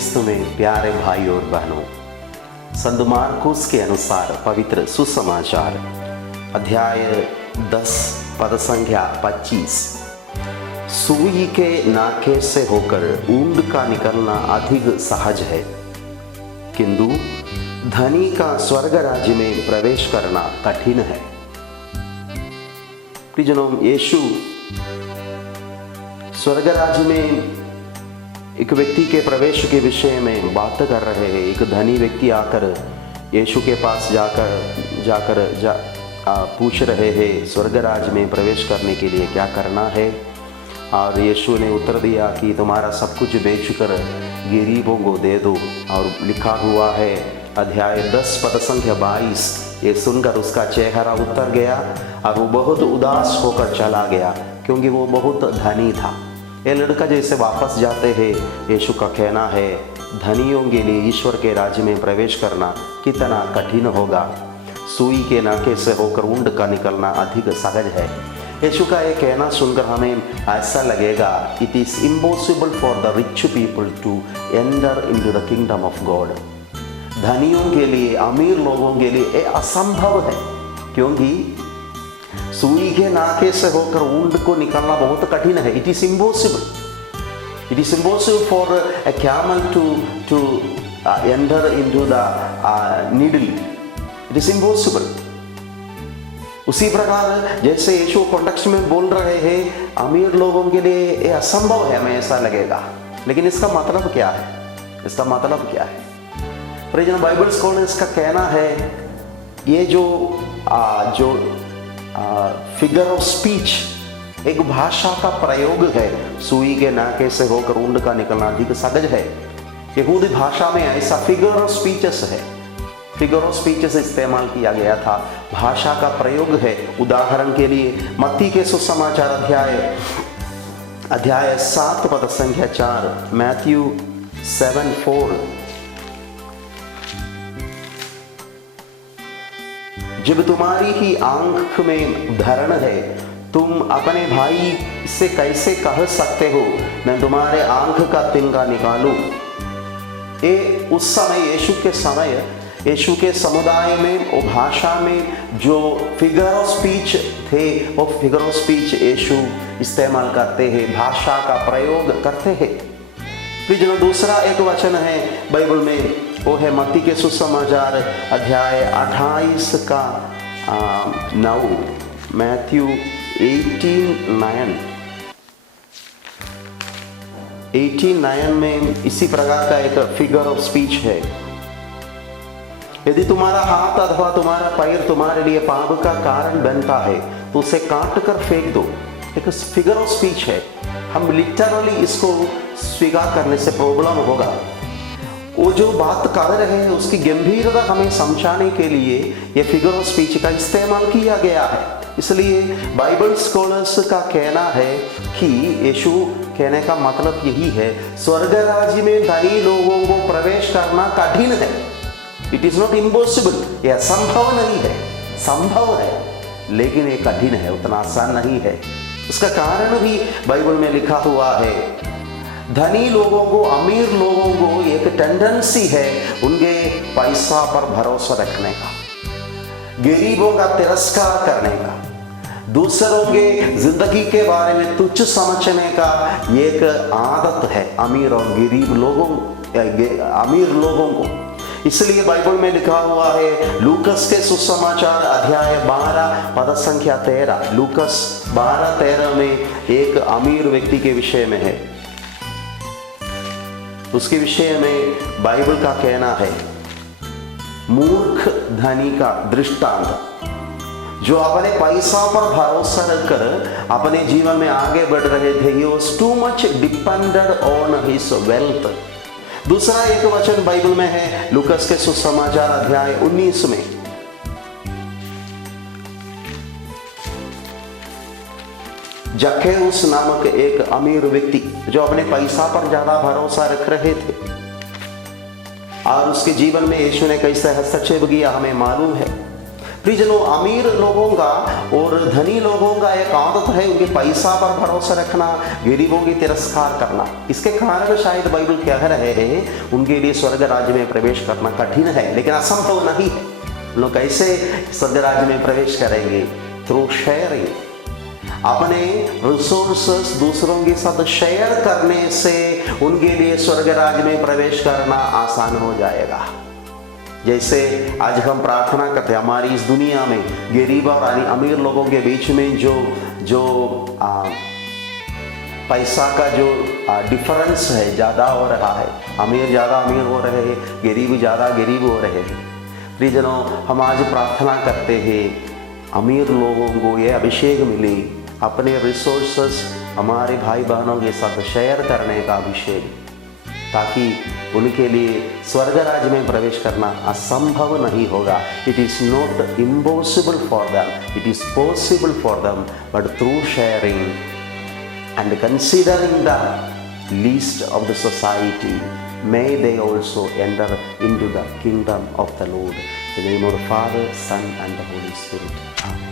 क्रिस्तु में प्यारे भाई और बहनों, संत मार्कुस के अनुसार पवित्र सुसमाचार अध्याय 10 पद संख्या 25। सुई के नाके से होकर ऊंट का निकलना अधिक सहज है, किंतु धनी का स्वर्ग राज्य में प्रवेश करना कठिन है। प्रियजनों, यीशु स्वर्ग राज्य में एक व्यक्ति के प्रवेश के विषय में बात कर रहे हैं। एक धनी व्यक्ति आकर यीशु के पास जाकर पूछ रहे हैं स्वर्ग राज्य में प्रवेश करने के लिए क्या करना है। और यीशु ने उत्तर दिया कि तुम्हारा सब कुछ बेचकर गरीबों को दे दो। और लिखा हुआ है अध्याय 10 पद संख्या 22। ये सुनकर उसका चेहरा उतर गया और वो बहुत उदास होकर चला गया, क्योंकि वो बहुत धनी था। ये लड़का जैसे वापस जाते हैं, यीशु का कहना है धनियों के लिए ईश्वर के राज्य में प्रवेश करना कितना कठिन होगा। सुई के नाके से होकर ऊंट का निकलना अधिक सहज है। यीशु का ये कहना सुनकर हमें ऐसा लगेगा, it is impossible for the rich people to enter into the kingdom of God. धनियों के लिए, अमीर लोगों के लिए ये असंभव है, क्योंकि सुई के नाके से होकर ऊंट को निकलना बहुत कठिन है। It is impossible. It is impossible for a camel to enter into the needle. It is impossible. उसी प्रकार जैसे यीशु कॉन्टेक्स्ट में बोल रहे हैं, अमीर लोगों के लिए ये असंभव है, हमें ऐसा लगेगा। लेकिन इसका मतलब क्या है? इसका मतलब क्या है? प्रेजेंट बाइबल स्कॉलर्स का कहना है ये जो फिगर ऑफ स्पीच एक भाषा का प्रयोग है। सुई के नाके से होकर ऊंट का निकलना अधिक सहज है। यहूदी भाषा में ऐसा फिगर ऑफ स्पीचेस है, फिगर ऑफ स्पीचेस इस्तेमाल किया गया था, भाषा का प्रयोग है। उदाहरण के लिए मत्ती के सुसमाचार अध्याय 7 पद संख्या 4, मैथ्यू 7:4। जब तुम्हारी ही आंख में धरण है, तुम अपने भाई से कैसे कह सकते हो मैं तुम्हारे आंख का तिनका निकालूं। ये उस समय यीशु के समुदाय में वो भाषा में जो फिगर ऑफ स्पीच थे, वो फिगर ऑफ स्पीच यीशु इस्तेमाल करते हैं, भाषा का प्रयोग करते हैं। फिर जो दूसरा एक वचन है बाइबल में, वो है मत्ती के सुसमाचार अध्याय 28 का 9, मैथ्यू 18:9 में इसी प्रकार का एक फिगर ऑफ स्पीच है। यदि तुम्हारा हाथ अथवा तुम्हारा पैर तुम्हारे लिए पाप का कारण बनता है तो उसे काट कर फेंक दो। एक फिगर ऑफ स्पीच है। हम लिटरली इसको स्वीकार करने से प्रॉब्लम होगा। वो जो बात कर रहे हैं उसकी गंभीरता हमें समझाने के लिए ये फिगर ऑफ स्पीच का इस्तेमाल किया गया है। इसलिए बाइबल स्कॉलर्स का कहना है कि यीशु कहने का मतलब यही है, स्वर्ग राज्य में धनी लोगों को प्रवेश करना कठिन है। It is not impossible. यह संभव नहीं है, संभव है, लेकिन ये कठिन है, उतना आसान नहीं है। उसका कारण भी बाइबल में लिखा हुआ है। धनी लोगों को, अमीर लोगों को एक टेंडेंसी है उनके पैसा पर भरोसा रखने का, गरीबों का तिरस्कार करने का, दूसरों के जिंदगी के बारे में तुच्छ समझने का एक आदत है अमीर और गरीब लोगों, अमीर लोगों को। इसलिए बाइबल में लिखा हुआ है लूकस के सुसमाचार अध्याय 12 पद संख्या 13, लूकस 12:13 में एक अमीर व्यक्ति के विषय में है। उसके विषय में बाइबल का कहना है, मूर्ख धनी का दृष्टांत, जो अपने पैसा पर भरोसा रखकर अपने जीवन में आगे बढ़ रहे थे। He was too much dependent on his wealth। दूसरा एक वचन बाइबल में है लूकस के सुसमाचार अध्याय 19 में, जक्केउस नामक एक अमीर व्यक्ति जो अपने पैसा पर ज्यादा भरोसा रख रहे थे और उसके जीवन में यीशु ने कैसे हस्तक्षेप किया हमें मालूम है। प्रियजनों, अमीर लोगों का और धनी लोगों का एक आदत है उनके पैसा पर भरोसा रखना, गरीबों की तिरस्कार करना। इसके कारण शायद बाइबल कह रहे हैं उनके लिए स्वर्ग राज्य में प्रवेश करना कठिन है, लेकिन असंभव नहीं है। लोग कैसे स्वर्ग राज्य में प्रवेश करेंगे? Through sharing. अपने रिसोर्सेस दूसरों के साथ शेयर करने से उनके लिए स्वर्ग राज्य में प्रवेश करना आसान हो जाएगा। जैसे आज हम प्रार्थना करते हैं, हमारी इस दुनिया में गरीब और अमीर लोगों के बीच में जो पैसा का जो डिफरेंस है ज़्यादा हो रहा है। अमीर ज़्यादा अमीर हो रहे हैं, गरीब ज़्यादा गरीब हो रहे हैं। प्रियजनों, हम आज प्रार्थना करते हैं अमीर लोगों को ये अभिषेक मिले, अपने रिसोर्सेस हमारे भाई बहनों के साथ शेयर करने का अभिषेक, ताकि उनके लिए स्वर्ग राज्य में प्रवेश करना असंभव नहीं होगा। It is not impossible for them, it is possible for them, but through sharing and considering the least of the society may they also enter into the kingdom of the Lord. In the name of the Father, Son and the Holy Spirit. Amen.